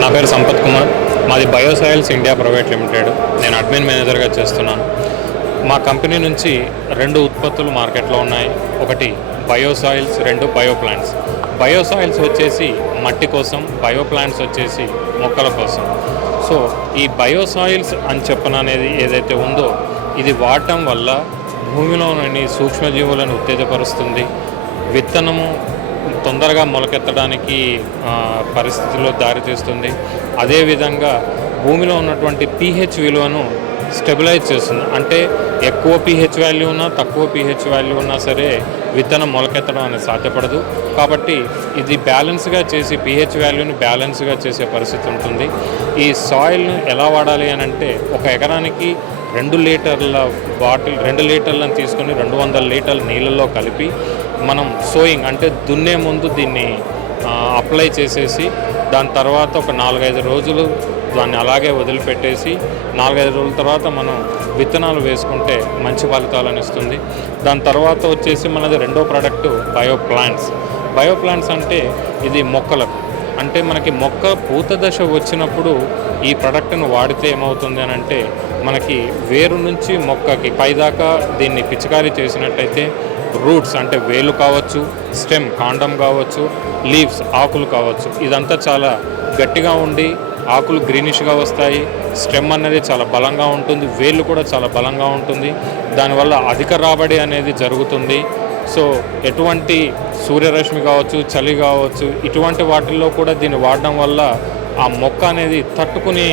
నా పేరు సంపత్ కుమార్. మాది బయోసాయిల్స్ ఇండియా ప్రైవేట్ లిమిటెడ్. నేను అడ్మిన్ మేనేజర్గా చేస్తున్నాను. మా కంపెనీ నుంచి 2 ఉత్పత్తులు మార్కెట్లో ఉన్నాయి. ఒకటి బయోసాయిల్స్, 2 బయోప్లాంట్స్. బయోసాయిల్స్ వచ్చేసి మట్టి కోసం, బయోప్లాంట్స్ వచ్చేసి మొక్కల కోసం. సో ఈ బయోసాయిల్స్ అని చెప్పననేది ఏదైతే ఉందో ఇది వాడటం వల్ల భూమిలోని సూక్ష్మజీవులను ఉత్తేజపరుస్తుంది. విత్తనము తొందరగా మొలకెత్తడానికి పరిస్థితుల్లో దారితీస్తుంది. అదేవిధంగా భూమిలో ఉన్నటువంటి పీహెచ్ విలువను స్టెబిలైజ్ చేస్తుంది. అంటే ఎక్కువ పీహెచ్ వాల్యూ ఉన్నా, తక్కువ పీహెచ్ వాల్యూ ఉన్నా సరే విత్తనం మొలకెత్తడం అనేది సాధ్యపడదు. కాబట్టి ఇది బ్యాలెన్స్గా చేసి పీహెచ్ వాల్యూని బ్యాలెన్స్గా చేసే పరిస్థితి ఉంటుంది. ఈ సాయిల్ను ఎలా వాడాలి అని అంటే, ఒక ఎకరానికి 2 లీటర్ల బాటిల్ 2 లీటర్లను తీసుకొని 200 లీటర్ల నీళ్ళల్లో కలిపి మనం సోయింగ్ అంటే దున్నే ముందు దీన్ని అప్లై చేసేసి దాని తర్వాత ఒక 4-5 రోజులు దాన్ని అలాగే వదిలిపెట్టేసి 4-5 రోజుల తర్వాత మనం విత్తనాలు వేసుకుంటే మంచి ఫలితాలను ఇస్తుంది. దాని తర్వాత వచ్చేసి మనది రెండో ప్రోడక్ట్ బయోప్లాంట్స్. బయోప్లాంట్స్ అంటే ఇది మొక్కలకు, అంటే మనకి మొక్క పూత దశ వచ్చినప్పుడు ఈ ప్రోడక్ట్ను వాడితే ఏమవుతుంది అని అంటే, మనకి వేరు నుంచి మొక్కకి పైదాకా దీన్ని పిచికారీ చేసినట్టయితే రూట్స్ అంటే వేలు కావచ్చు, స్టెమ్ కాండం కావచ్చు, లీవ్స్ ఆకులు కావచ్చు, ఇదంతా చాలా గట్టిగా ఉండి ఆకులు గ్రీనిష్గా వస్తాయి. స్టెమ్ అనేది చాలా బలంగా ఉంటుంది, వేళ్ళు కూడా చాలా బలంగా ఉంటుంది. దానివల్ల అధిక రాబడి అనేది జరుగుతుంది. సో ఎటువంటి సూర్యరశ్మి కావచ్చు, చలి కావచ్చు, ఇటువంటి వాటిల్లో కూడా దీన్ని వాడడం వల్ల ఆ మొక్క అనేది తట్టుకుని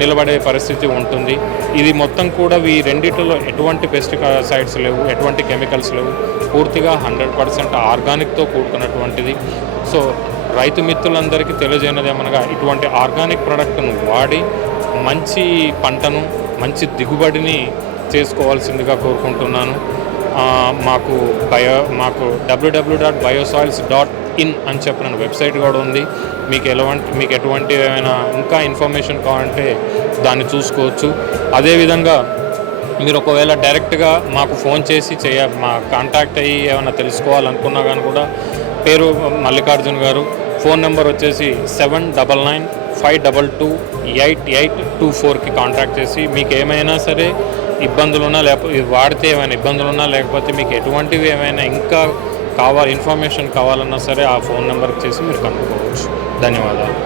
నిలబడే పరిస్థితి ఉంటుంది. ఇది మొత్తం కూడా ఈ రెండిట్లో ఎటువంటి పెస్టిసైడ్స్ లేవు, ఎటువంటి కెమికల్స్ లేవు, పూర్తిగా 100% ఆర్గానిక్తో కూడుకున్నటువంటిది. సో రైతు మిత్రులందరికీ తెలియజేయనదేమనగా, ఇటువంటి ఆర్గానిక్ ప్రోడక్ట్ను వాడి మంచి పంటను, మంచి దిగుబడిని చేసుకోవాల్సిందిగా కోరుకుంటున్నాను. మాకు www.biosoils.in అని చెప్పిన వెబ్సైట్ కూడా ఉంది. మీకు ఎటువంటి ఏమైనా ఇంకా ఇన్ఫర్మేషన్ కావాలంటే దాన్ని చూసుకోవచ్చు. అదేవిధంగా మీరు ఒకవేళ డైరెక్ట్గా మాకు ఫోన్ చేసి మా కాంటాక్ట్ అయ్యి ఏమైనా తెలుసుకోవాలనుకున్నా కానీ కూడా, పేరు మల్లికార్జున్ గారు, ఫోన్ నెంబర్ వచ్చేసి 7999528824కి కాంటాక్ట్ చేసి మీకు ఏమైనా సరే ఇబ్బందులున్నా, లేకపోతే వాడితే ఏమైనా ఇబ్బందులున్నా, లేకపోతే మీకు ఎటువంటివి ఏమైనా ఇంకా ఇన్ఫర్మేషన్ కావాలన్నా సరే ఆ ఫోన్ నెంబర్కి చేసి మీరు కనుక్కోవచ్చు. ధన్యవాదాలు.